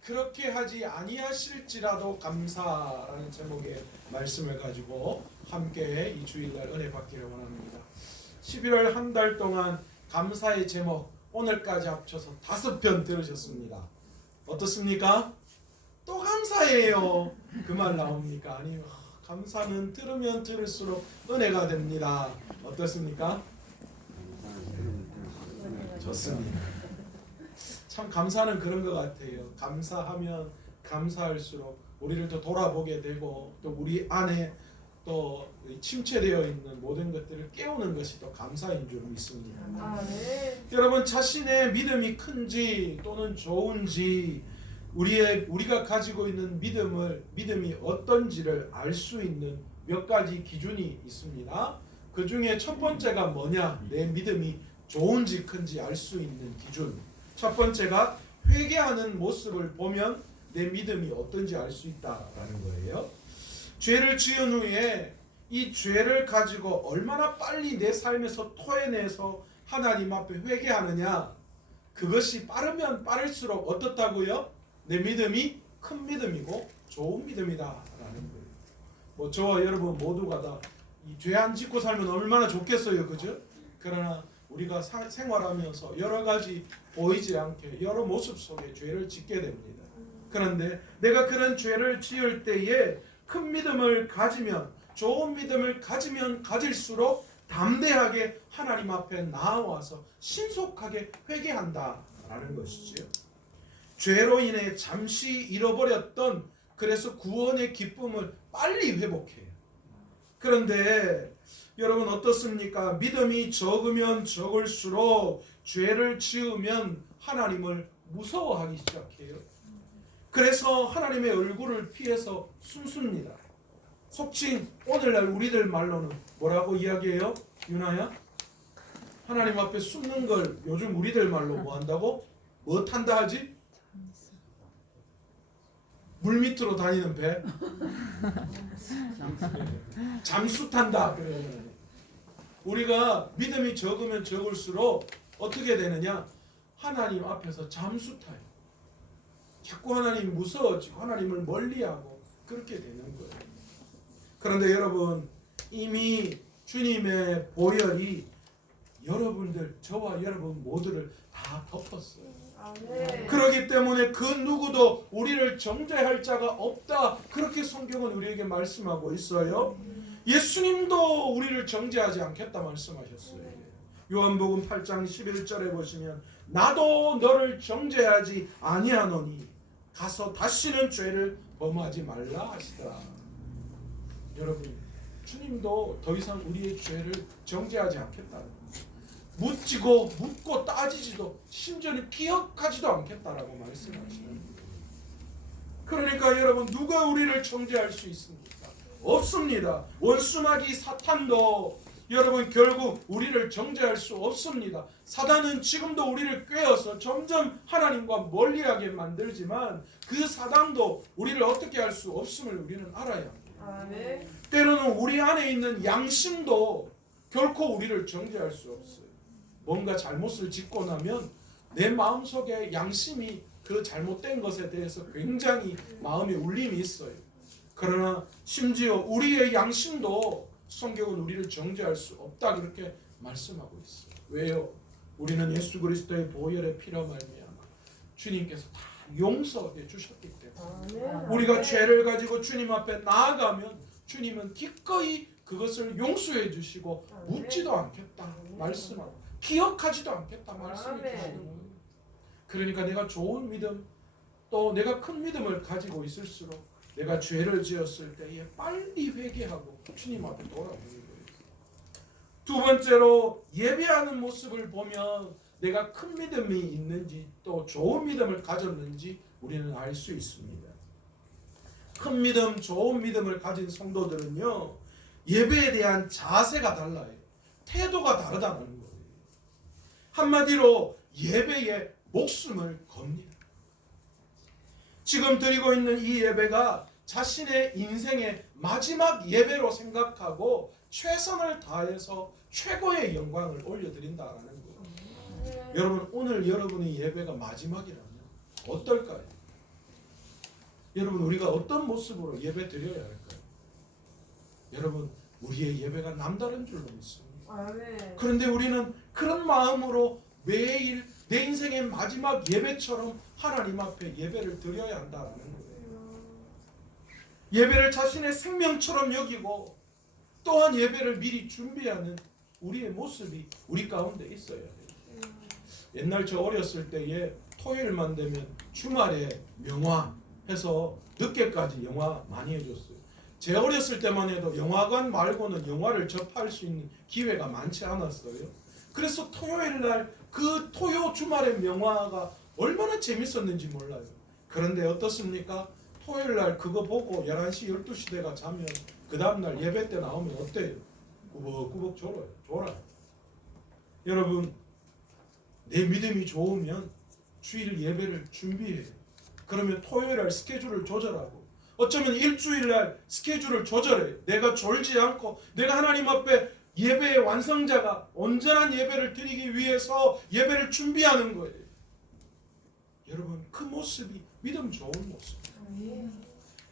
그렇게 하지 아니하실지라도 감사라는 제목의 말씀을 가지고 함께 이 주일날 은혜 받기를 원합니다. 11월 한 달 동안 감사의 제목 오늘까지 합쳐서 5편 들으셨습니다. 어떻습니까? 또 감사해요. 그 말 나옵니까? 아니요. 감사는 들으면 들을수록 은혜가 됩니다. 어떻습니까? 좋습니다. 참 감사는 그런 것 같아요. 감사하면 감사할수록 우리를 더 돌아보게 되고 또 우리 안에 또 침체되어 있는 모든 것들을 깨우는 것이 또 감사인 줄 믿습니다. 여러분 자신의 믿음이 큰지 또는 좋은지 우리가 가지고 있는 믿음이 어떤지를 알 수 있는 몇 가지 기준이 있습니다. 그 중에 첫 번째가 뭐냐? 내 믿음이 좋은지 큰지 알 수 있는 기준. 첫 번째가 회개하는 모습을 보면 내 믿음이 어떤지 알 수 있다라는 거예요. 죄를 지은 후에 이 죄를 가지고 얼마나 빨리 내 삶에서 토해내서 하나님 앞에 회개하느냐, 그것이 빠르면 빠를수록 어떻다고요? 내 믿음이 큰 믿음이고 좋은 믿음이다라는 거예요. 뭐 저와 여러분 모두가 다 이 죄 안 짓고 살면 얼마나 좋겠어요, 그죠? 그러나 우리가 생활하면서 여러 가지 보이지 않게 여러 모습 속에 죄를 짓게 됩니다. 그런데 내가 그런 죄를 지을 때에 큰 믿음을 가지면, 좋은 믿음을 가지면 가질수록 담대하게 하나님 앞에 나와서 신속하게 회개한다라는 것이지요. 죄로 인해 잠시 잃어버렸던 그래서 구원의 기쁨을 빨리 회복해요. 그런데 여러분 어떻습니까? 믿음이 적으면 적을수록 죄를 지으면 하나님을 무서워하기 시작해요. 그래서 하나님의 얼굴을 피해서 숨습니다. 속칭 오늘날 우리들 말로는 뭐라고 이야기해요? 유나야? 하나님 앞에 숨는 걸 요즘 우리들 말로 뭐 한다고? 뭐 탄다 하지? 물 밑으로 다니는 배? 잠수 탄다. 그래요. 우리가 믿음이 적으면 적을수록 어떻게 되느냐? 하나님 앞에서 잠수 타요. 자꾸 하나님이 무서워지고 하나님을 멀리하고 그렇게 되는 거예요. 그런데 여러분 이미 주님의 보혈이 여러분들, 저와 여러분 모두를 다 덮었어요. 그렇기 때문에 그 누구도 우리를 정죄할 자가 없다. 그렇게 성경은 우리에게 말씀하고 있어요. 예수님도 우리를 정죄하지 않겠다 말씀하셨어요. 요한복음 8장 11절에 보시면 나도 너를 정죄하지 아니하노니 가서 다시는 죄를 범하지 말라 하시더라. 여러분 주님도 더 이상 우리의 죄를 정죄하지 않겠다는 거예요. 묻고 따지지도 심지어는 기억하지도 않겠다라고 말씀하시는 거예요. 그러니까 여러분 누가 우리를 정죄할 수 있습니까? 없습니다. 원수마귀 사탄도 여러분 결국 우리를 정죄할 수 없습니다. 사단은 지금도 우리를 꿰어서 점점 하나님과 멀리하게 만들지만 그 사단도 우리를 어떻게 할 수 없음을 우리는 알아야 합니다. 때로는 우리 안에 있는 양심도 결코 우리를 정죄할 수 없어요. 뭔가 잘못을 짓고 나면 내 마음속에 양심이 그 잘못된 것에 대해서 굉장히 마음에 울림이 있어요. 그러나 심지어 우리의 양심도 성경은 우리를 정죄할 수 없다 그렇게 말씀하고 있어요. 왜요? 우리는 예수 그리스도의 보혈의 피로 말미암아 주님께서 다 용서해 주셨기 때문에 우리가 죄를 가지고 주님 앞에 나아가면 주님은 기꺼이 그것을 용서해 주시고 묻지도 않겠다 말씀하고 기억하지도 않겠다 말씀해 주시는 거예요. 그러니까 내가 좋은 믿음 또 내가 큰 믿음을 가지고 있을수록 내가 죄를 지었을 때에 빨리 회개하고 주님 앞에 돌아오는 거예요. 두 번째로 예배하는 모습을 보면 내가 큰 믿음이 있는지 또 좋은 믿음을 가졌는지 우리는 알 수 있습니다. 큰 믿음, 좋은 믿음을 가진 성도들은요 예배에 대한 자세가 달라요. 태도가 다르다는 거예요. 한마디로 예배에 목숨을 겁니다. 지금 드리고 있는 이 예배가 자신의 인생의 마지막 예배로 생각하고 최선을 다해서 최고의 영광을 올려드린다라는 거예요. 여러분 오늘 여러분의 예배가 마지막이라면 어떨까요? 여러분 우리가 어떤 모습으로 예배 드려야 할까요? 여러분 우리의 예배가 남다른 줄로 믿습니다. 아멘. 그런데 우리는 그런 마음으로 매일 내 인생의 마지막 예배처럼 하나님 앞에 예배를 드려야 한다는 거예요. 예배를 자신의 생명처럼 여기고 또한 예배를 미리 준비하는 우리의 모습이 우리 가운데 있어야 돼요. 옛날 저 어렸을 때에 토요일만 되면 주말에 명화해서 늦게까지 영화 많이 해줬어요. 제 어렸을 때만 해도 영화관 말고는 영화를 접할 수 있는 기회가 많지 않았어요. 그래서 토요일 날 그 토요 주말의 명화가 얼마나 재밌었는지 몰라요. 그런데 어떻습니까? 토요일 날 그거 보고 11시 12시 대가 자면 그 다음날 예배 때 나오면 어때요? 꾸벅꾸벅 졸아요. 여러분 내 믿음이 좋으면 주일 예배를 준비해요. 그러면 토요일 날 스케줄을 조절하고 어쩌면 일주일 날 스케줄을 조절해. 내가 졸지 않고 내가 하나님 앞에 예배의 완성자가 온전한 예배를 드리기 위해서 예배를 준비하는 거예요. 여러분 그 모습이 믿음 좋은 모습.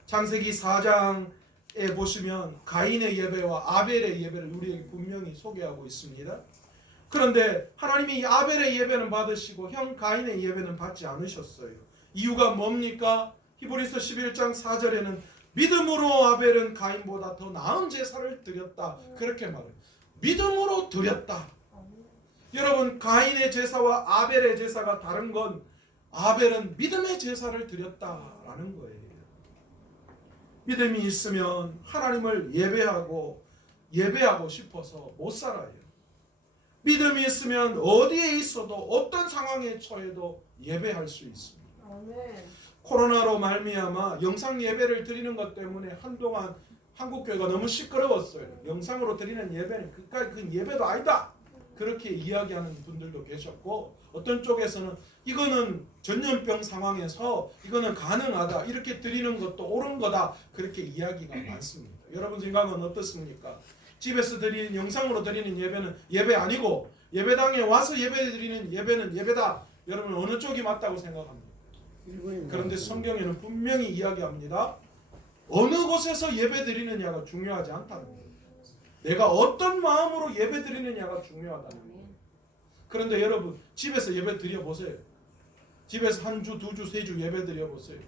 창세기 4장에 보시면 가인의 예배와 아벨의 예배를 우리에게 분명히 소개하고 있습니다. 그런데 하나님이 아벨의 예배는 받으시고 형 가인의 예배는 받지 않으셨어요. 이유가 뭡니까? 히브리서 11장 4절에는 믿음으로 아벨은 가인보다 더 나은 제사를 드렸다. 그렇게 말해요. 믿음으로 드렸다. 여러분 가인의 제사와 아벨의 제사가 다른 건 아벨은 믿음의 제사를 드렸다라는 거예요. 믿음이 있으면 하나님을 예배하고 싶어서 못 살아요. 믿음이 있으면 어디에 있어도 어떤 상황에 처해도 예배할 수 있습니다. 아멘. 코로나로 말미암아 영상 예배를 드리는 것 때문에 한동안 한국교회가 너무 시끄러웠어요. 영상으로 드리는 예배는 그 예배도 아니다. 그렇게 이야기하는 분들도 계셨고 어떤 쪽에서는 이거는 전염병 상황에서 이거는 가능하다. 이렇게 드리는 것도 옳은 거다. 그렇게 이야기가 많습니다. 여러분 생각은 어떻습니까? 집에서 드리는 영상으로 드리는 예배는 예배 아니고 예배당에 와서 예배 드리는 예배는 예배다. 여러분 어느 쪽이 맞다고 생각합니까? 그런데 성경에는 분명히 이야기합니다. 어느 곳에서 예배 드리느냐가 중요하지 않다는 거예요. 내가 어떤 마음으로 예배 드리느냐가 중요하다는 거예요. 그런데 여러분 집에서 예배 드려보세요. 집에서 한 주, 두 주, 세 주 예배 드려보세요.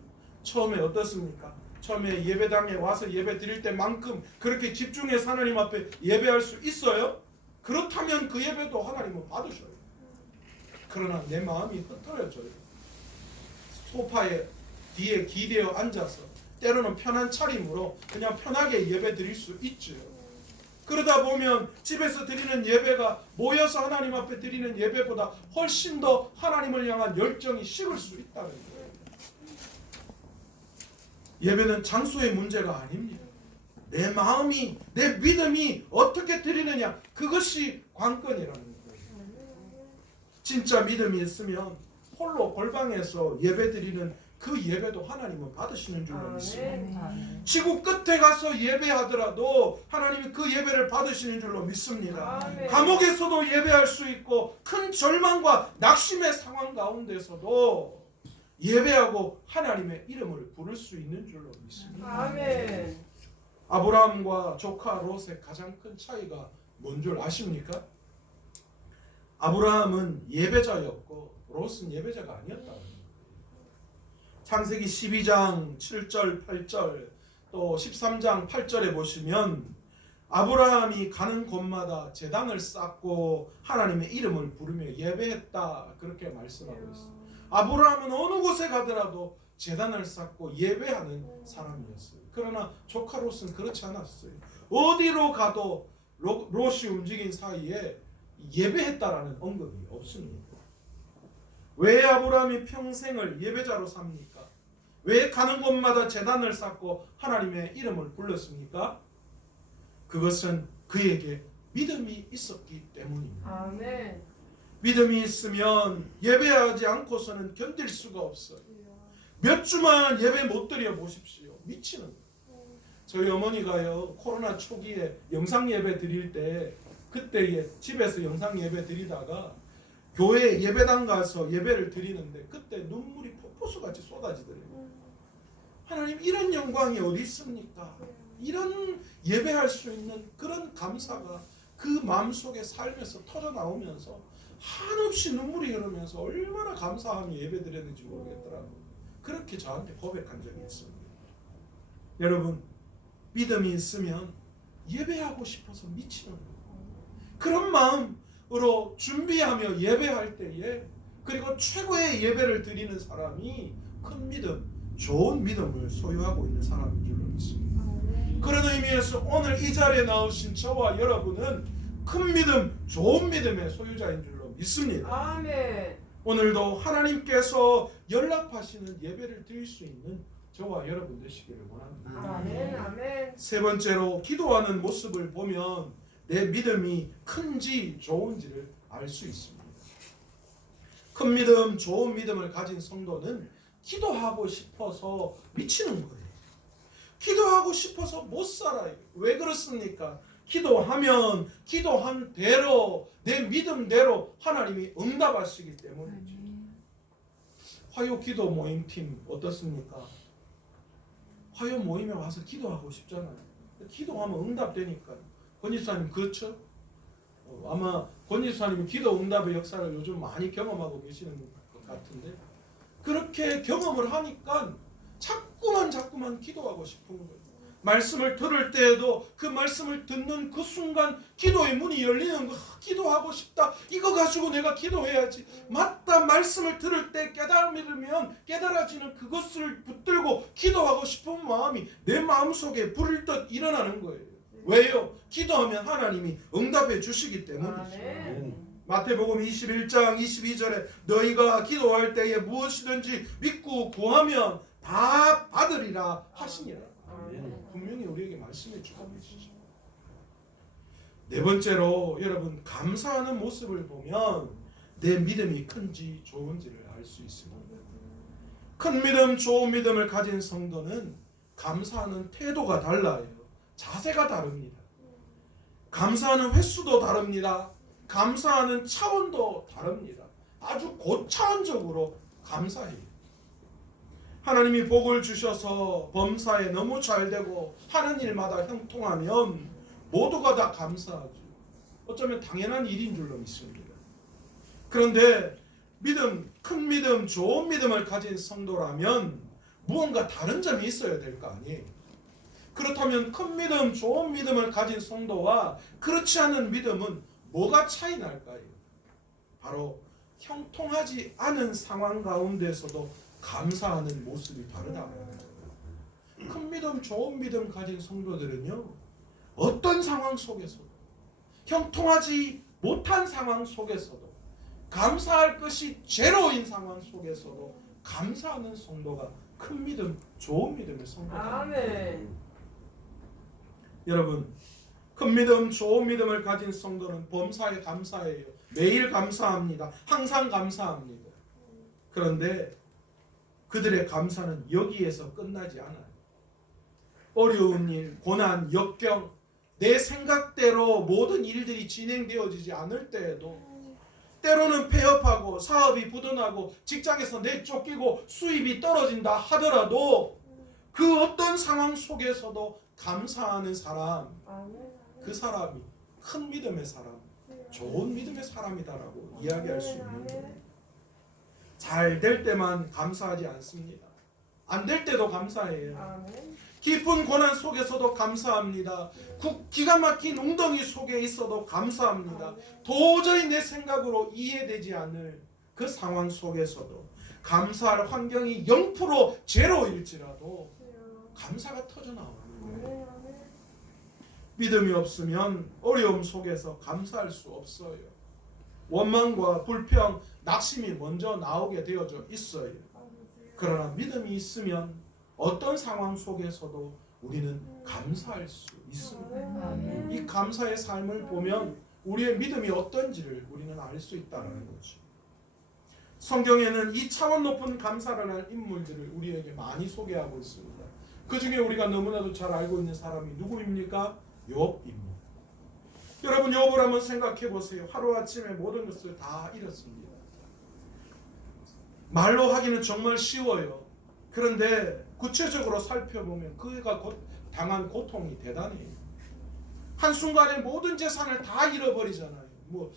처음에 어떻습니까? 처음에 예배당에 와서 예배 드릴 때만큼 그렇게 집중해서 하나님 앞에 예배할 수 있어요? 그렇다면 그 예배도 하나님은 받으셔요. 그러나 내 마음이 흩어져요. 소파에 뒤에 기대어 앉아서 때로는 편한 차림으로 그냥 편하게 예배 드릴 수 있죠. 그러다 보면 집에서 드리는 예배가 모여서 하나님 앞에 드리는 예배보다 훨씬 더 하나님을 향한 열정이 식을 수 있다는 거예요. 예배는 장소의 문제가 아닙니다. 내 마음이, 내 믿음이 어떻게 드리느냐, 그것이 관건이라는 거예요. 진짜 믿음이 있으면 홀로 골방에서 예배 드리는 그 예배도 하나님은 받으시는 줄로 믿습니다. 지구 끝에 가서 예배하더라도 하나님이 그 예배를 받으시는 줄로 믿습니다. 감옥에서도 예배할 수 있고 큰 절망과 낙심의 상황 가운데서도 예배하고 하나님의 이름을 부를 수 있는 줄로 믿습니다. 아멘. 아브라함과 조카 롯의 가장 큰 차이가 뭔 줄 아십니까? 아브라함은 예배자였고 롯은 예배자가 아니었다. 창세기 12장 7절 8절 또 13장 8절에 보시면 아브라함이 가는 곳마다 제단을 쌓고 하나님의 이름을 부르며 예배했다. 그렇게 말씀하고 있습니다. 아브라함은 어느 곳에 가더라도 제단을 쌓고 예배하는 사람이었어요. 그러나 조카 롯은 그렇지 않았어요. 어디로 가도 롯이 움직인 사이에 예배했다라는 언급이 없습니다. 왜 아브라함이 평생을 예배자로 삽니까? 왜 가는 곳마다 제단을 쌓고 하나님의 이름을 불렀습니까? 그것은 그에게 믿음이 있었기 때문입니다. 아멘. 믿음이 있으면 예배하지 않고서는 견딜 수가 없어요. 몇 주만 예배 못 드려 보십시오. 미치는 거예요. 저희 어머니가요 코로나 초기에 영상 예배 드릴 때 그때 집에서 영상 예배 드리다가 교회 예배당 가서 예배를 드리는데 그때 눈물이 폭포수같이 쏟아지더래요. 하나님 이런 영광이 어디 있습니까? 이런 예배할 수 있는 그런 감사가 그 마음속에 살면서 터져 나오면서 한없이 눈물이 흐르면서 얼마나 감사하며 예배 드렸는지 모르겠더라고요. 그렇게 저한테 고백한 적이 있습니다. 여러분, 믿음이 있으면 예배하고 싶어서 미치는 거예요. 그런 마음으로 준비하며 예배할 때에, 그리고 최고의 예배를 드리는 사람이 큰 믿음, 좋은 믿음을 소유하고 있는 사람인 줄로 믿습니다. 그런 의미에서 오늘 이 자리에 나오신 저와 여러분은 큰 믿음, 좋은 믿음의 소유자인 줄로 믿습니다. 아멘. 오늘도 하나님께서 연락하시는 예배를 드릴 수 있는 저와 여러분 되시기를 원합니다. 아멘. 아멘. 세 번째로, 기도하는 모습을 보면 내 믿음이 큰지 좋은지를 알 수 있습니다. 큰 믿음, 좋은 믿음을 가진 성도는 기도하고 싶어서 미치는 거예요. 기도하고 싶어서 못 살아요. 왜 그렇습니까? 기도하면 기도한 대로, 내 믿음대로 하나님이 응답하시기 때문이죠. 화요 기도 모임팀 어떻습니까? 화요 모임에 와서 기도하고 싶잖아요. 기도하면 응답되니까. 권지수사님 그렇죠? 아마 권지수사님이 기도 응답의 역사를 요즘 많이 경험하고 계시는 것 같은데, 그렇게 경험을 하니까 자꾸만 기도하고 싶은 거예요. 말씀을 들을 때에도 그 말씀을 듣는 그 순간 기도의 문이 열리는 거, 기도하고 싶다, 이거 가지고 내가 기도해야지, 맞다, 말씀을 들을 때 깨달으면 깨달아지는 그것을 붙들고 기도하고 싶은 마음이 내 마음속에 불을 듯 일어나는 거예요. 왜요? 기도하면 하나님이 응답해 주시기 때문이죠. 마태복음 21장 22절에 너희가 기도할 때에 무엇이든지 믿고 구하면 다 받으리라 하시니라. 분명히 우리에게 말씀해 주고 계시죠. 네 번째로, 여러분, 감사하는 모습을 보면 내 믿음이 큰지 좋은지를 알 수 있습니다. 큰 믿음, 좋은 믿음을 가진 성도는 감사하는 태도가 달라요. 자세가 다릅니다. 감사하는 횟수도 다릅니다. 감사하는 차원도 다릅니다. 아주 고차원적으로 감사해요. 하나님이 복을 주셔서 범사에 너무 잘되고 하는 일마다 형통하면 모두가 다 감사하죠. 어쩌면 당연한 일인 줄로 믿습니다. 그런데 믿음, 큰 믿음, 좋은 믿음을 가진 성도라면 무언가 다른 점이 있어야 될 거 아니에요. 그렇다면 큰 믿음, 좋은 믿음을 가진 성도와 그렇지 않은 믿음은 뭐가 차이 날까요? 바로 형통하지 않은 상황 가운데서도 감사하는 모습이 다르다. 큰 믿음, 좋은 믿음 가진 성도들은요, 어떤 상황 속에서도, 형통하지 못한 상황 속에서도, 감사할 것이 제로인 상황 속에서도 감사하는 성도가 큰 믿음, 좋은 믿음의 성도다. 아멘. 여러분, 큰 믿음, 좋은 믿음을 가진 성도는 범사에 감사해요. 매일 감사합니다. 항상 감사합니다. 그런데 그들의 감사는 여기에서 끝나지 않아요. 어려운 일, 고난, 역경, 내 생각대로 모든 일들이 진행되어지지 않을 때에도, 때로는 폐업하고 사업이 부도나고 직장에서 내쫓기고 수입이 떨어진다 하더라도 그 어떤 상황 속에서도 감사하는 사람, 그 사람이 큰 믿음의 사람, 좋은 믿음의 사람이다라고 이야기할 수 있는 거예요. 잘 될 때만 감사하지 않습니다. 안 될 때도 감사해요. 깊은 고난 속에서도 감사합니다. 기가 막힌 웅덩이 속에 있어도 감사합니다. 도저히 내 생각으로 이해되지 않을 그 상황 속에서도, 감사할 환경이 0% 제로일지라도 감사가 터져 나오는 거예요. 믿음이 없으면 어려움 속에서 감사할 수 없어요. 원망과 불평, 낙심이 먼저 나오게 되어져 있어요. 그러나 믿음이 있으면 어떤 상황 속에서도 우리는 감사할 수 있습니다. 이 감사의 삶을 보면 우리의 믿음이 어떤지를 우리는 알 수 있다는 거죠. 성경에는 이 차원 높은 감사를 할 인물들을 우리에게 많이 소개하고 있습니다. 그 중에 우리가 너무나도 잘 알고 있는 사람이 누구입니까? 욥입니다. 여러분, 욥을 한번 생각해 보세요. 하루아침에 모든 것을 다 잃었습니다. 말로 하기는 정말 쉬워요. 그런데 구체적으로 살펴보면 그가 당한 고통이 대단해요. 한순간에 모든 재산을 다 잃어버리잖아요. 뭐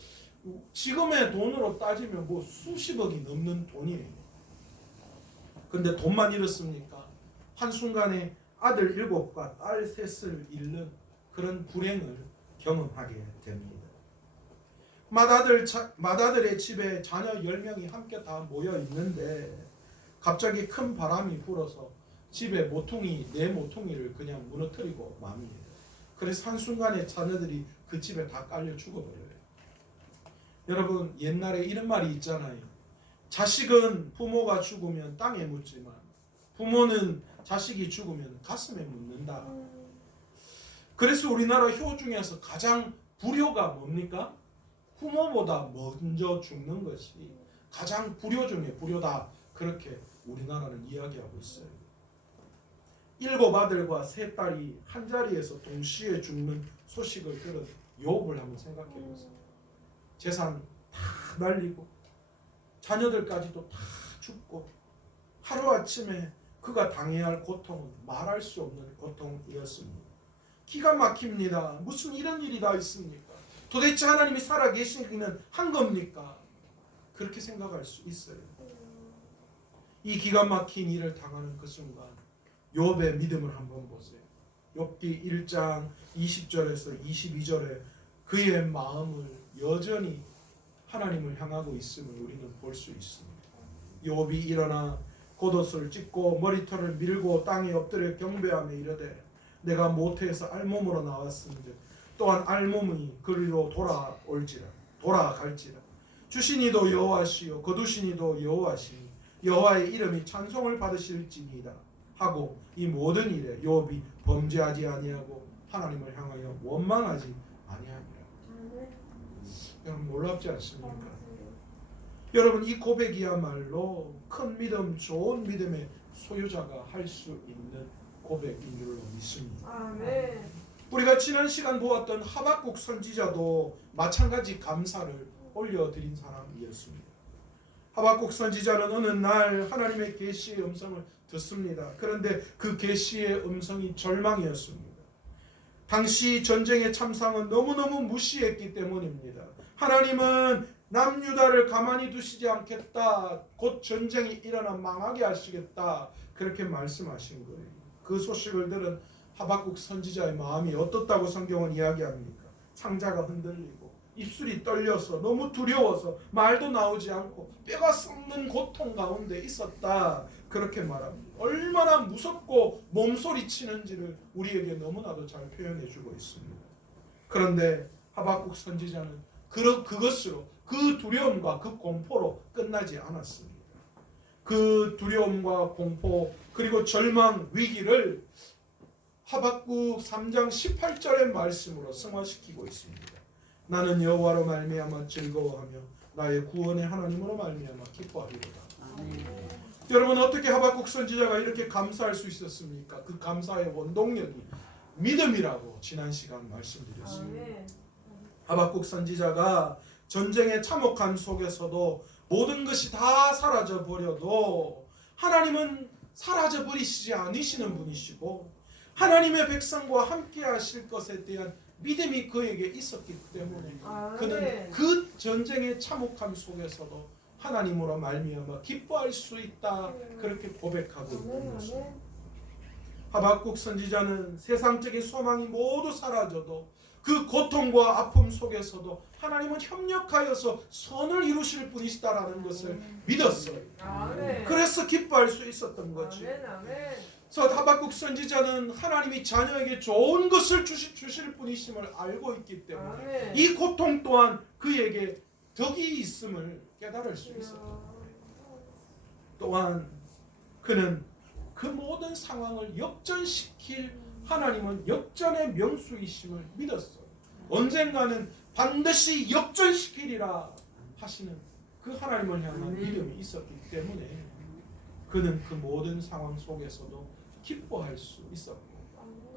지금의 돈으로 따지면 뭐 수십억이 넘는 돈이에요. 근데 돈만 잃었습니까? 한순간에 아들 7과 딸 3을 잃는 그런 불행을 경험하게 됩니다. 맏아들의 집에 자녀 10명이 함께 다 모여 있는데 갑자기 큰 바람이 불어서 집에 모퉁이 4모퉁이를 그냥 무너뜨리고 맙니다. 그래서 한순간에 자녀들이 그 집에 다 깔려 죽어버려요. 여러분, 옛날에 이런 말이 있잖아요. 자식은 부모가 죽으면 땅에 묻지만 부모는 자식이 죽으면 가슴에 묻는다. 그래서 우리나라 효 중에서 가장 불효가 뭡니까? 부모보다 먼저 죽는 것이 가장 불효 중에 불효다. 그렇게 우리나라는 이야기하고 있어요. 7 아들과 3 딸이 한 자리에서 동시에 죽는 소식을 들은 욥을 한번 생각해 보세요. 재산 다 날리고 자녀들까지도 다 죽고 하루아침에 그가 당해야 할 고통은 말할 수 없는 고통이었습니다. 기가 막힙니다. 무슨 이런 일이 다 있습니까? 도대체 하나님이 살아계시기는 한 겁니까? 그렇게 생각할 수 있어요. 이 기가 막힌 일을 당하는 그 순간 욥의 믿음을 한번 보세요. 욥기 1장 20절에서 22절에 그의 마음을 여전히 하나님을 향하고 있음을 우리는 볼 수 있습니다. 욥이 일어나 겉옷을 찢고 머리털을 밀고 땅에 엎드려 경배하며 이르되 내가 모태에서 알몸으로 나왔은즉 또한 알몸이 그리로 돌아갈지라. 주시니도 여호와시요 거두시니도 여호와시니 여호와의 이름이 찬송을 받으실지니이다 하고 이 모든 일에 욥이 범죄하지 아니하고 하나님을 향하여 원망하지 아니하니라. 여러분 놀랍지 않습니까? 여러분 이 고백이야말로 큰 믿음, 좋은 믿음의 소유자가 할 수 있는 고백인 줄로 믿습니다. 아멘. 우리가 지난 시간 보았던 하박국 선지자도 마찬가지 감사를 올려드린 사람이었습니다. 하박국 선지자는 어느 날 하나님의 계시의 음성을 듣습니다. 그런데 그 계시의 음성이 절망이었습니다. 당시 전쟁의 참상은 너무너무 무시했기 때문입니다. 하나님은 남유다를 가만히 두시지 않겠다. 곧 전쟁이 일어나 망하게 하시겠다. 그렇게 말씀하신 거예요. 그 소식을 들은 하박국 선지자의 마음이 어떻다고 성경은 이야기합니까? 상자가 흔들리고 입술이 떨려서 너무 두려워서 말도 나오지 않고 뼈가 썩는 고통 가운데 있었다. 그렇게 말합니다. 얼마나 무섭고 몸소리치는지를 우리에게 너무나도 잘 표현해주고 있습니다. 그런데 하박국 선지자는 그것으로 그 두려움과 그 공포로 끝나지 않았습니다. 그 두려움과 공포 그리고 절망 위기를 하박국 3장 18절의 말씀으로 승화시키고 있습니다. 나는 여호와로 말미암아 즐거워하며 나의 구원의 하나님으로 말미암아 기뻐하리로다. 여러분 어떻게 하박국 선지자가 이렇게 감사할 수 있었습니까? 그 감사의 원동력이 믿음이라고 지난 시간 말씀드렸습니다. 하박국 선지자가 전쟁의 참혹함 속에서도 모든 것이 다 사라져 버려도 하나님은 사라져 버리시지 않으시는 분이시고 하나님의 백성과 함께 하실 것에 대한 믿음이 그에게 있었기 때문에 그는 그 전쟁의 참혹함 속에서도 하나님으로 말미암아 기뻐할 수 있다. 그렇게 고백하고 있는 것입니다. 하박국 선지자는 세상적인 소망이 모두 사라져도 그 고통과 아픔 속에서도 하나님은 협력하여서 선을 이루실 분이시다라는 것을 믿었어요. 그래서 기뻐할 수 있었던 거죠. 그래서 하박국 선지자는 하나님이 자녀에게 좋은 것을 주실 분이심을 알고 있기 때문에 이 고통 또한 그에게 덕이 있음을 깨달을 수 있었던 거예요. 또한 그는 그 모든 상황을 역전시킬 하나님은 역전의 명수이심을 믿었어요. 언젠가는 반드시 역전시키리라 하시는 그 하나님을 향한 믿음이 있었기 때문에 그는 그 모든 상황 속에서도 기뻐할 수 있었고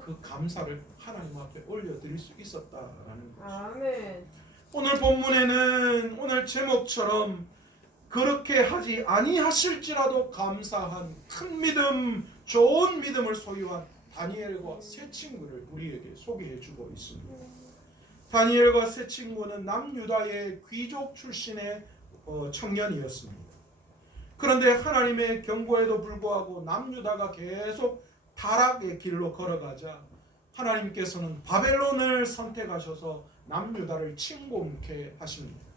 그 감사를 하나님 앞에 올려드릴 수 있었다라는 거죠. 오늘 본문에는 오늘 제목처럼 그 그렇게 하지 아니하실지라도 감사한 큰 믿음, 좋은 믿음을 소유한 다니엘과 세 친구를 우리에게 소개해 주고 있습니다. 다니엘과 세 친구는 남유다의 귀족 출신의 청년이었습니다. 그런데 하나님의 경고에도 불구하고 남유다가 계속 타락의 길로 걸어가자 하나님께서는 바벨론을 선택하셔서 남유다를 침공케 하십니다.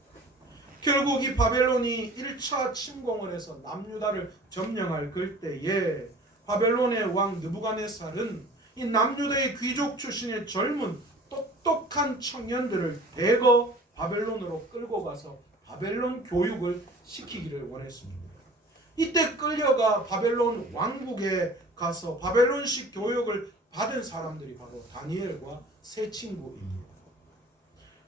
결국 이 바벨론이 1차 침공을 해서 남유다를 점령할 그때에 바벨론의 왕 느부갓네살은 이 남유다의 귀족 출신의 젊은 똑똑한 청년들을 대거 바벨론으로 끌고 가서 바벨론 교육을 시키기를 원했습니다. 이때 끌려가 바벨론 왕국에 가서 바벨론식 교육을 받은 사람들이 바로 다니엘과 세 친구입니다.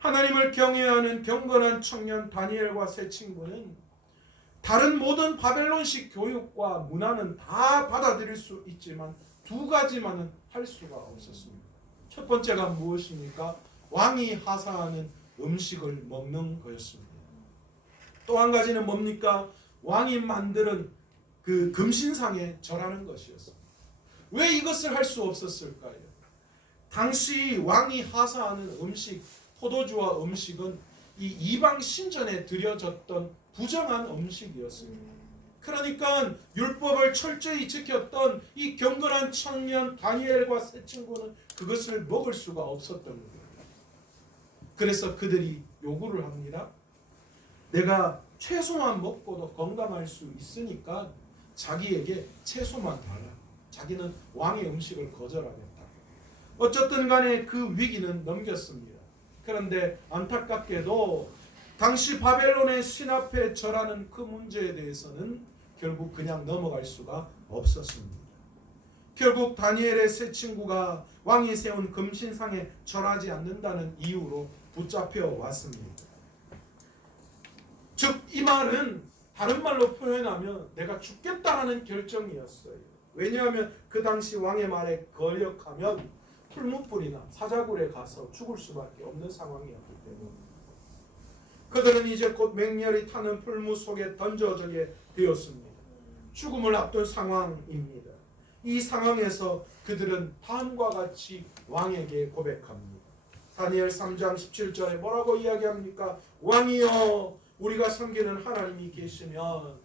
하나님을 경외하는 경건한 청년 다니엘과 세 친구는 다른 모든 바벨론식 교육과 문화는 다 받아들일 수 있지만 두 가지만은 할 수가 없었습니다. 첫 번째가 무엇입니까? 왕이 하사하는 음식을 먹는 거였습니다. 또 한 가지는 뭡니까? 왕이 만드는 그 금신상에 절하는 것이었습니다. 왜 이것을 할 수 없었을까요? 당시 왕이 하사하는 음식, 포도주와 음식은 이 이방 신전에 드려졌던 부정한 음식이었습니다. 그러니까 율법을 철저히 지켰던 이 경건한 청년 다니엘과 세 친구는 그것을 먹을 수가 없었던 거예요. 그래서 그들이 요구를 합니다. 내가 채소만 먹고도 건강할 수 있으니까 자기에게 채소만 달라. 자기는 왕의 음식을 거절하겠다. 어쨌든 간에 그 위기는 넘겼습니다. 그런데 안타깝게도 당시 바벨론의 신 앞에 절하는 그 문제에 대해서는 결국 그냥 넘어갈 수가 없었습니다. 결국 다니엘의 세 친구가 왕이 세운 금신상에 절하지 않는다는 이유로 붙잡혀 왔습니다. 즉 이 말은 다른 말로 표현하면 내가 죽겠다라는 결정이었어요. 왜냐하면 그 당시 왕의 말에 거역하면 풀무불이나 사자굴에 가서 죽을 수밖에 없는 상황이었기 때문에 그들은 이제 곧 맹렬히 타는 풀무 속에 던져지게 되었습니다. 죽음을 앞둔 상황입니다. 이 상황에서 그들은 다음과 같이 왕에게 고백합니다. 다니엘 3장 17절에 뭐라고 이야기합니까? 왕이여, 우리가 섬기는 하나님이 계시면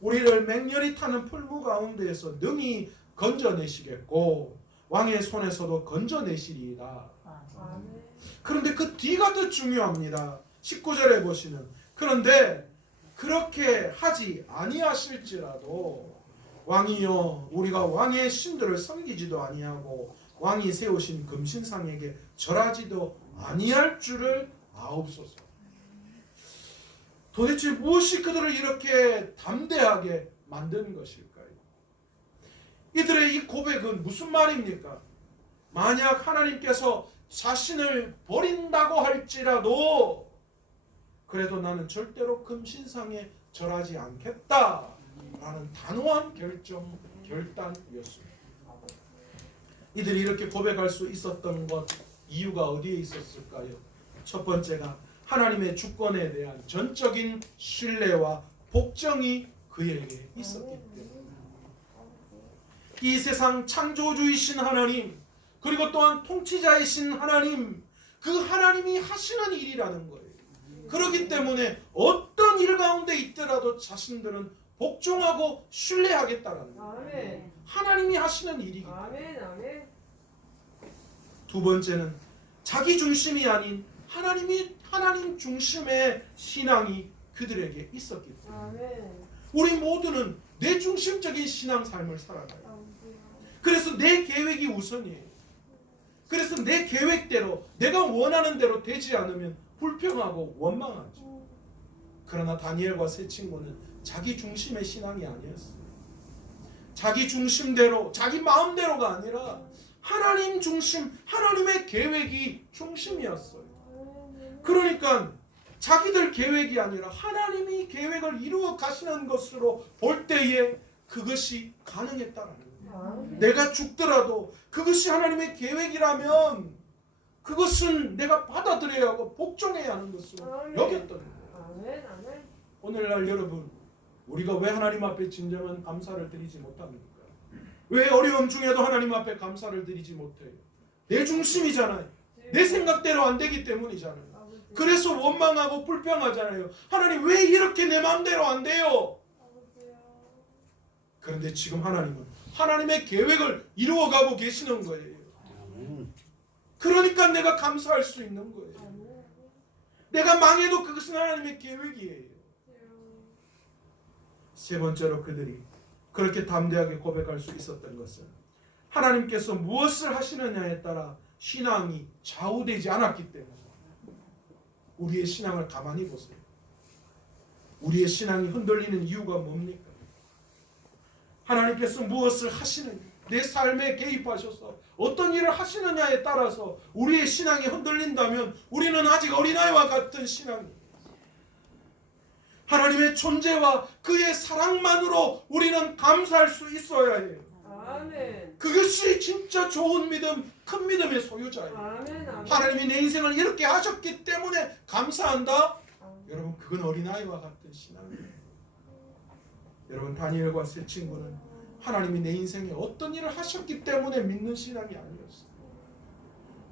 우리를 맹렬히 타는 풀무 가운데에서 능히 건져내시겠고 왕의 손에서도 건져내시리이다. 그런데 그 뒤가 더 중요합니다. 19절에 보시면 그런데 그렇게 하지 아니하실지라도 왕이여, 우리가 왕의 신들을 섬기지도 아니하고 왕이 세우신 금신상에게 절하지도 아니할 줄을 아옵소서. 도대체 무엇이 그들을 이렇게 담대하게 만든 것일까요? 이들의 이 고백은 무슨 말입니까? 만약 하나님께서 자신을 버린다고 할지라도 그래도 나는 절대로 금신상에 절하지 않겠다라는 단호한 결단이었습니다. 이들이 이렇게 고백할 수 있었던 것, 이유가 어디에 있었을까요? 첫 번째가 하나님의 주권에 대한 전적인 신뢰와 복종이 그에게 있었기 때문에 이 세상 창조주이신 하나님, 그리고 또한 통치자이신 하나님, 그 하나님이 하시는 일이라는 거예요. 그렇기 때문에 어떤 일 가운데 있더라도 자신들은 복종하고 신뢰하겠다라는 거예요. 하나님이 하시는 일이기 때문에. 두 번째는 자기 중심이 아닌 하나님 중심의 신앙이 그들에게 있었기 때문에 우리 모두는 내 중심적인 신앙 삶을 살아가요. 그래서 내 계획이 우선이에요. 그래서 내 계획대로 내가 원하는 대로 되지 않으면 불평하고 원망하죠. 그러나 다니엘과 세 친구는 자기 중심의 신앙이 아니었어요. 자기 중심대로, 자기 마음대로가 아니라 하나님 중심, 하나님의 계획이 중심이었어요. 그러니까 자기들 계획이 아니라 하나님이 계획을 이루어 가시는 것으로 볼 때에 그것이 가능했다라는 거예요. 내가 죽더라도 그것이 하나님의 계획이라면 그것은 내가 받아들여야 하고 복종해야 하는 것으로 여겼던 거예요. 오늘날 여러분, 우리가 왜 하나님 앞에 진정한 감사를 드리지 못합니까? 왜 어려움 중에도 하나님 앞에 감사를 드리지 못해요? 내 중심이잖아요. 내 생각대로 안 되기 때문이잖아요. 그래서 원망하고 불평하잖아요. 하나님 왜 이렇게 내 마음대로 안 돼요? 그런데 지금 하나님은 하나님의 계획을 이루어가고 계시는 거예요. 그러니까 내가 감사할 수 있는 거예요. 내가 망해도 그것은 하나님의 계획이에요. 세 번째로 그들이 그렇게 담대하게 고백할 수 있었던 것은 하나님께서 무엇을 하시느냐에 따라 신앙이 좌우되지 않았기 때문에. 우리의 신앙을 가만히 보세요. 우리의 신앙이 흔들리는 이유가 뭡니까? 하나님께서 무엇을 하시느냐, 내 삶에 개입하셔서 어떤 일을 하시느냐에 따라서 우리의 신앙이 흔들린다면 우리는 아직 어린아이와 같은 신앙입니다. 하나님의 존재와 그의 사랑만으로 우리는 감사할 수 있어야 해요. 아멘. 그것이 진짜 좋은 믿음, 큰 믿음의 소유자예요. 아멘. 하나님이 내 인생을 이렇게 하셨기 때문에 감사한다? 아멘. 여러분 그건 어린아이와 같은 신앙이에요. 여러분 다니엘과 세 친구는 하나님이 내 인생에 어떤 일을 하셨기 때문에 믿는 신앙이 아니었어요.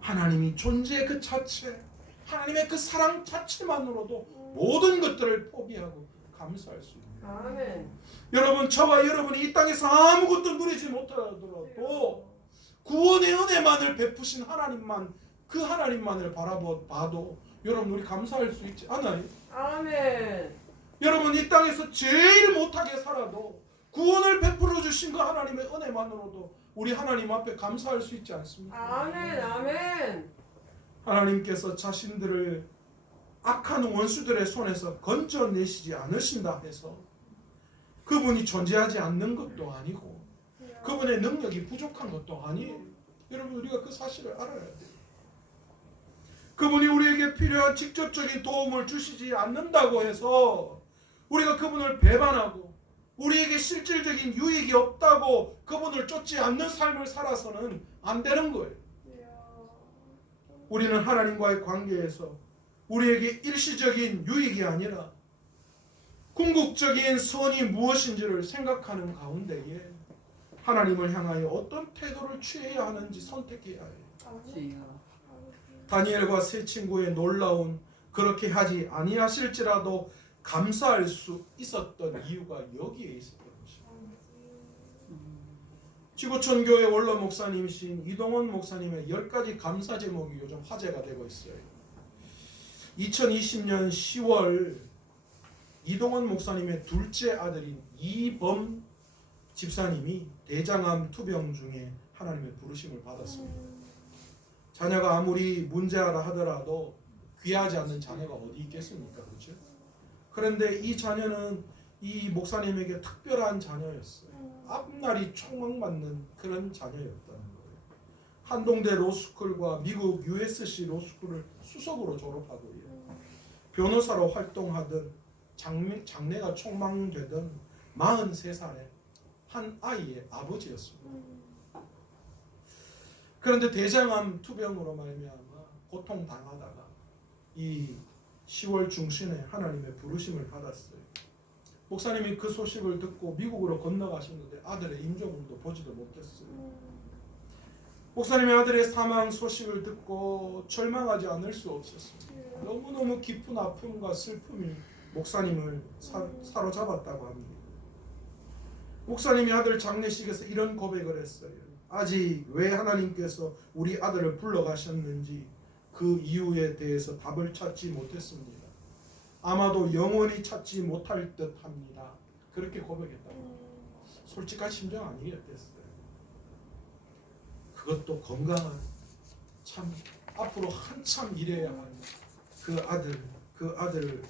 하나님이 존재 그 자체, 하나님의 그 사랑 자체만으로도 모든 것들을 포기하고 감사할 수 있는. 아멘. 여러분 저와 여러분이 이 땅에서 아무것도 누리지 못하더라도 구원의 은혜만을 베푸신 하나님만, 그 하나님만을 바라봐도 여러분 우리 감사할 수 있지 않아요? 아멘. 여러분 이 땅에서 제일 못하게 살아도 구원을 베풀어 주신 그 하나님의 은혜만으로도 우리 하나님 앞에 감사할 수 있지 않습니까? 아멘. 아멘. 하나님께서 자신들을 악한 원수들의 손에서 건져내시지 않으신다 해서 그분이 존재하지 않는 것도 아니고 그분의 능력이 부족한 것도 아니에요. 여러분 우리가 그 사실을 알아야 돼요. 그분이 우리에게 필요한 직접적인 도움을 주시지 않는다고 해서 우리가 그분을 배반하고 우리에게 실질적인 유익이 없다고 그분을 쫓지 않는 삶을 살아서는 안 되는 거예요. 우리는 하나님과의 관계에서 우리에게 일시적인 유익이 아니라 궁극적인 선이 무엇인지를 생각하는 가운데에 하나님을 향하여 어떤 태도를 취해야 하는지 선택해야 해요. 다니엘과 세 친구의 놀라운 그렇게 하지 아니하실지라도 감사할 수 있었던 이유가 여기에 있었던 것입니다. 지구촌교회 원로 목사님이신 이동원 목사님의 10가지 감사 제목이 요즘 화제가 되고 있어요. 2020년 10월 이동원 목사님의 둘째 아들인 이범 집사님이 대장암 투병 중에 하나님의 부르심을 받았습니다. 자녀가 아무리 문제하다 하더라도 귀하지 않는 자녀가 어디 있겠습니까? 그렇죠? 그런데 이 자녀는 이 목사님에게 특별한 자녀였어요. 앞날이 촉망받는 그런 자녀였다는 거예요. 한동대 로스쿨과 미국 USC 로스쿨을 수석으로 졸업하고요. 변호사로 활동하던 장래가 촉망되던 43살의 한 아이의 아버지였습니다. 그런데 대장암 투병으로 말미암아 고통당하다가 이 10월 중순에 하나님의 부르심을 받았어요. 목사님이 그 소식을 듣고 미국으로 건너가셨는데 아들의 임종을도 보지도 못했어요. 목사님의 아들의 사망 소식을 듣고 절망하지 않을 수 없었습니다. 너무너무 깊은 아픔과 슬픔이 목사님을 사로잡았다고 합니다. 목사님이 아들 장례식에서 이런 고백을 했어요. 아직 왜 하나님께서 우리 아들을 불러가셨는지 그 이유에 대해서 답을 찾지 못했습니다. 아마도 영원히 찾지 못할 듯 합니다. 그렇게 고백했다고. 솔직한 심정 아니겠어요? 그것도 건강한 참 앞으로 한참 일해야 할 그 아들의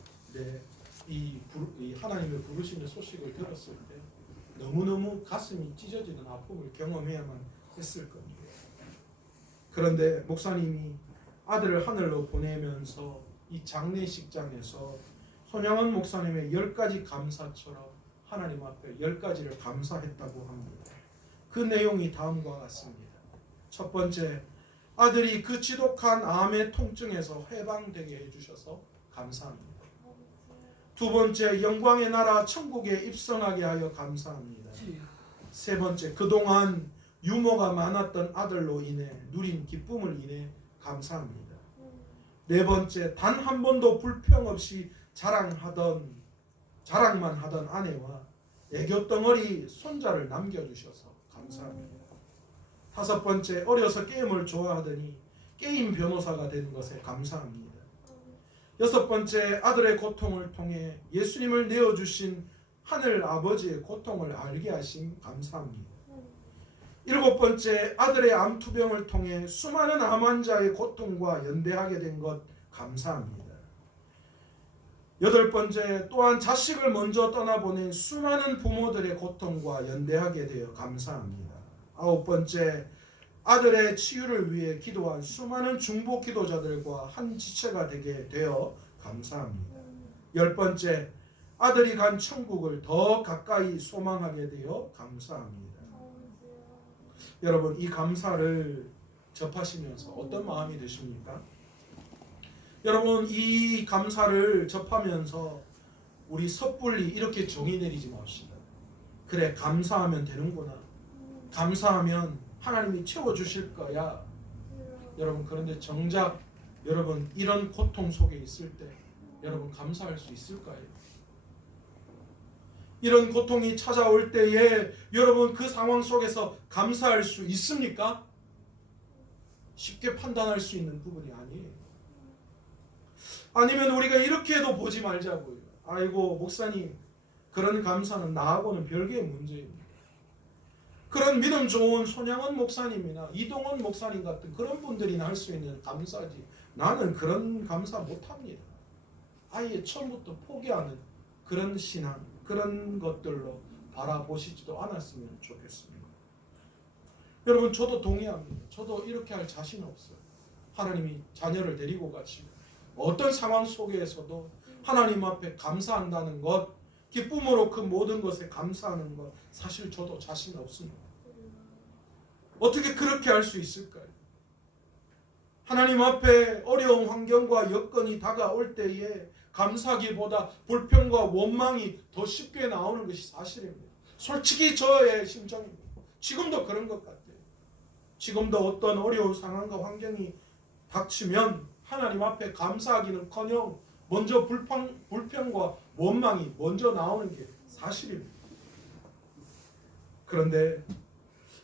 이 하나님의 부르심의 소식을 들었을 때 너무너무 가슴이 찢어지는 아픔을 경험해야만 했을 겁니다. 그런데 목사님이 아들을 하늘로 보내면서 이 장례식장에서 손양원 목사님의 10가지 감사처럼 하나님 앞에 10가지를 감사했다고 합니다. 그 내용이 다음과 같습니다. 첫 번째, 아들이 그 지독한 암의 통증에서 해방되게 해주셔서 감사합니다. 두 번째, 영광의 나라 천국에 입성하게 하여 감사합니다. 세 번째, 그동안 유머가 많았던 아들로 인해 누린 기쁨을 인해 감사합니다. 네 번째, 단 한 번도 불평 없이 자랑만 하던 아내와 애교덩어리 손자를 남겨주셔서 감사합니다. 다섯 번째, 어려서 게임을 좋아하더니 게임 변호사가 된 것에 감사합니다. 여섯 번째, 아들의 고통을 통해 예수님을 내어주신 하늘 아버지의 고통을 알게 하심 감사합니다. 일곱 번째, 아들의 암투병을 통해 수많은 암 환자의 고통과 연대하게 된 것 감사합니다. 여덟 번째, 또한 자식을 먼저 떠나보낸 수많은 부모들의 고통과 연대하게 되어 감사합니다. 아홉 번째, 아들의 치유를 위해 기도한 수많은 중보 기도자들과 한 지체가 되게 되어 감사합니다. 열 번째, 아들이 간 천국을 더 가까이 소망하게 되어 감사합니다. 여러분, 이 감사를 접하시면서 어떤 마음이 드십니까? 여러분, 이 감사를 접하면서 우리 섣불리 이렇게 정의 내리지 맙시다. 그래, 감사하면 되는구나. 감사하면 하나님이 채워주실 거야. 여러분, 그런데 정작 여러분 이런 고통 속에 있을 때 여러분 감사할 수 있을까요? 이런 고통이 찾아올 때에 여러분 그 상황 속에서 감사할 수 있습니까? 쉽게 판단할 수 있는 부분이 아니에요. 아니면 우리가 이렇게도 보지 말자고요. 아이고 목사님, 그런 감사는 나하고는 별개의 문제입니다. 그런 믿음 좋은 손양원 목사님이나 이동원 목사님 같은 그런 분들이나 할 수 있는 감사지, 나는 그런 감사 못합니다. 아예 처음부터 포기하는 그런 신앙, 그런 것들로 바라보시지도 않았으면 좋겠습니다. 여러분, 저도 동의합니다. 저도 이렇게 할 자신 없어요. 하나님이 자녀를 데리고 가시고 어떤 상황 속에서도 하나님 앞에 감사한다는 것, 기쁨으로 그 모든 것에 감사하는 것, 사실 저도 자신 없습니다. 어떻게 그렇게 할 수 있을까요? 하나님 앞에 어려운 환경과 여건이 다가올 때에 감사하기보다 불평과 원망이 더 쉽게 나오는 것이 사실입니다. 솔직히 저의 심정입니다. 지금도 그런 것 같아요. 지금도 어떤 어려운 상황과 환경이 닥치면 하나님 앞에 감사하기는커녕 먼저 불평과 원망이 먼저 나오는 게 사실입니다. 그런데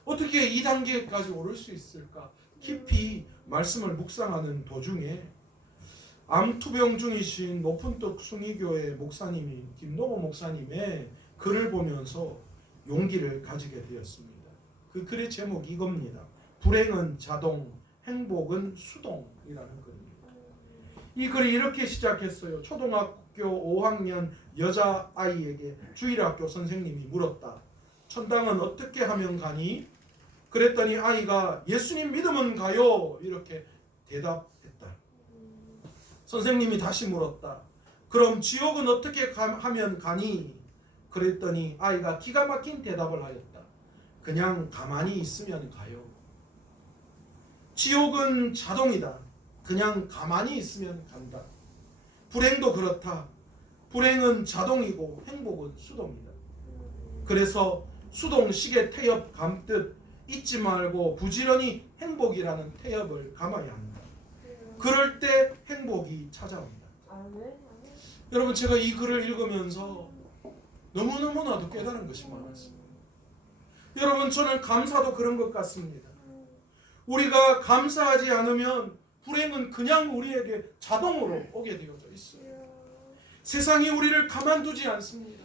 어떻게 이 단계까지 오를 수 있을까? 깊이 말씀을 묵상하는 도중에 암투병 중이신 높은떡 숭의교회 목사님이 김동호 목사님의 글을 보면서 용기를 가지게 되었습니다. 그 글의 제목이 이겁니다. 불행은 자동, 행복은 수동이라는 글입니다. 이 글이 이렇게 시작했어요. 초등학교 5학년 여자아이에게 주일학교 선생님이 물었다. 천당은 어떻게 하면 가니? 그랬더니 아이가 예수님 믿으면 가요. 이렇게 대답했다. 선생님이 다시 물었다. 그럼 지옥은 어떻게 하면 가니? 그랬더니 아이가 기가 막힌 대답을 하였다. 그냥 가만히 있으면 가요. 지옥은 자동이다. 그냥 가만히 있으면 간다. 불행도 그렇다. 불행은 자동이고 행복은 수동이다. 그래서 수동 시계 태엽 감듯 잊지 말고 부지런히 행복이라는 태엽을 감아야 한다. 그럴 때 행복이 찾아온다. 여러분, 제가 이 글을 읽으면서 너무너무나도 깨달은 것이 많았습니다. 여러분, 저는 감사도 그런 것 같습니다. 우리가 감사하지 않으면 불행은 그냥 우리에게 자동으로 오게 되어져 있어요. 세상이 우리를 가만두지 않습니다.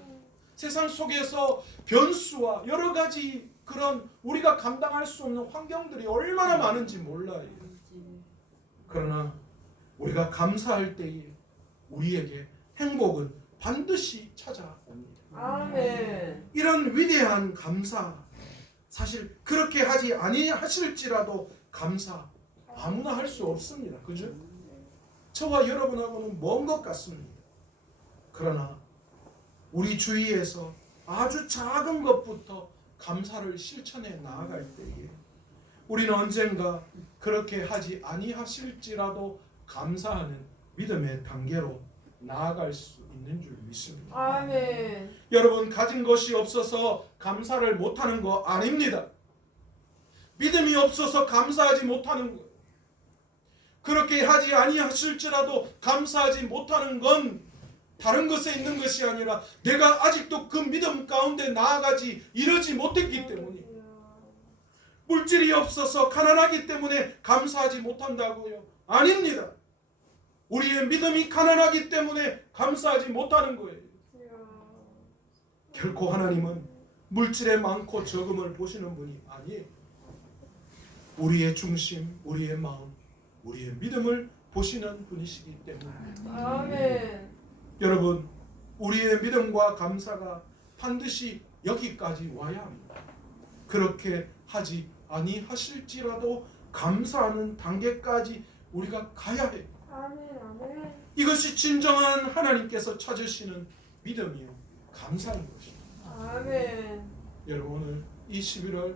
세상 속에서 변수와 여러 가지 그런 우리가 감당할 수 없는 환경들이 얼마나 많은지 몰라요. 그러나 우리가 감사할 때에 우리에게 행복은 반드시 찾아옵니다. 아멘. 이런 위대한 감사, 사실 그렇게 하지 아니하실지라도 감사 아무나 할 수 없습니다. 그죠? 저와 여러분하고는 먼 것 같습니다. 그러나 우리 주위에서 아주 작은 것부터 감사를 실천해 나아갈 때에 우리는 언젠가 그렇게 하지 아니하실지라도 감사하는 믿음의 단계로 나아갈 수 있는 줄 믿습니다. 아멘. 여러분, 가진 것이 없어서 감사를 못하는 거 아닙니다. 믿음이 없어서 감사하지 못하는 거예요. 그렇게 하지 아니하실지라도 감사하지 못하는 건 다른 것에 있는 것이 아니라 내가 아직도 그 믿음 가운데 나아가지 이르지 못했기 때문에, 물질이 없어서 가난하기 때문에 감사하지 못한다고요? 아닙니다. 우리의 믿음이 가난하기 때문에 감사하지 못하는 거예요. 결코 하나님은 물질의 많고 적음을 보시는 분이 아니에요. 우리의 중심, 우리의 마음, 우리의 믿음을 보시는 분이시기 때문입니다. 아멘. 여러분, 우리의 믿음과 감사가 반드시 여기까지 와야 합니다. 그렇게 하지 아니하실지라도 감사하는 단계까지 우리가 가야 해요. 아멘. 아멘. 이것이 진정한 하나님께서 찾으시는 믿음이요, 감사인 것입니다. 아멘. 여러분, 오늘 이 11월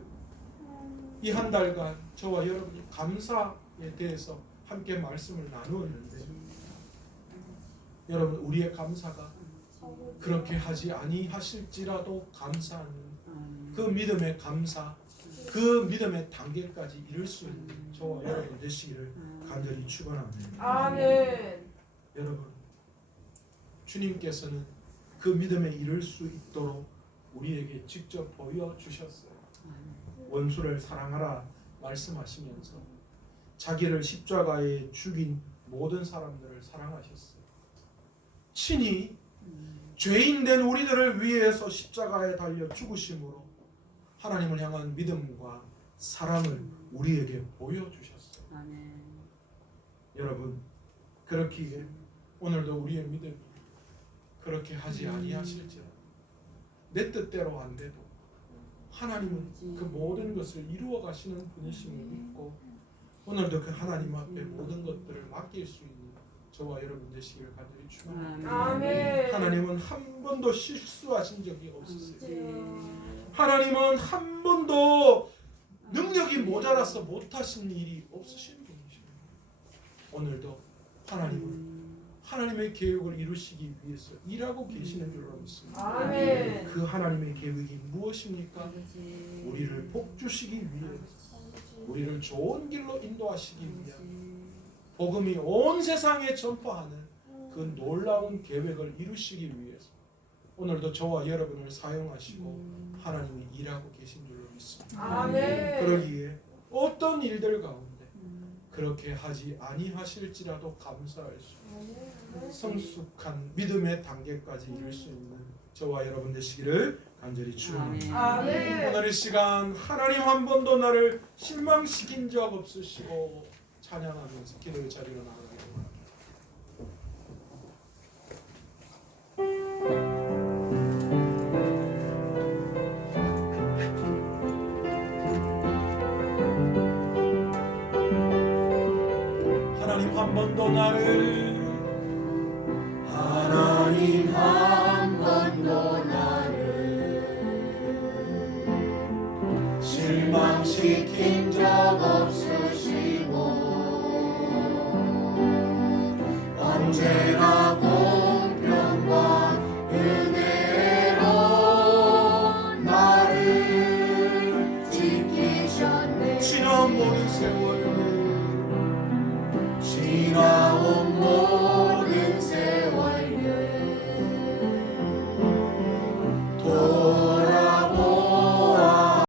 이 한 달간 저와 여러분이 감사에 대해서 함께 말씀을 나누었는데, 여러분, 우리의 감사가 그렇게 하지 아니하실지라도 감사하는 그 믿음의 감사, 그 믿음의 단계까지 이룰 수 있는 저와 여러분 되시기를 간절히 축원합니다. 아멘. 여러분, 주님께서는 그 믿음에 이룰 수 있도록 우리에게 직접 보여주셨어요. 원수를 사랑하라 말씀하시면서 자기를 십자가에 죽인 모든 사람들을 사랑하셨어요. 친히 죄인 된 우리들을 위해서 십자가에 달려 죽으심으로 하나님을 향한 믿음과 사랑을 우리에게 보여주셨어요. 아멘. 여러분, 그렇기에 오늘도 우리의 믿음이 그렇게 하지 아니하실지라도 내 뜻대로 안 돼도 하나님은 그 모든 것을 이루어 가시는 분이심을 믿고 오늘도 그 하나님 앞에 모든 것들을 맡길 수 있는 저와 여러분 되시기를 간절히 축원합니다. 아멘. 하나님은 한 번도 실수하신 적이 없으세요. 네. 하나님은 한 번도 능력이 모자라서 못하신 일이 없으신 분이십니다. 오늘도 하나님은 하나님의 계획을 이루시기 위해서 일하고 계시는 줄로 믿습니다. 아멘. 그 하나님의 계획이 무엇입니까? 우리를 복주시기 위해서, 우리를 좋은 길로 인도하시기 위한, 복음이 온 세상에 전파하는 그 놀라운 계획을 이루시기 위해서 오늘도 저와 여러분을 사용하시고 하나님이 일하고 계신 줄로 믿습니다. 아멘. 그러기에 어떤 일들 가운데 그렇게 하지 아니하실지라도 감사할 수 있는 성숙한 믿음의 단계까지 이룰 수 있는 저와 여러분 되시기를 간절히 축원합니다. 아멘. 오늘 이 시간 하나님 한 번도 나를 실망시킨 적 없으시고 찬양하면서 기도의 자리로 나가기를 원합니다. 하나님 한 번도 나를 하나님 한 번도 나를 실망시킨 적 없으시고 언제나 공평과 은혜로 나를 지키셨네. 지난 모든 세월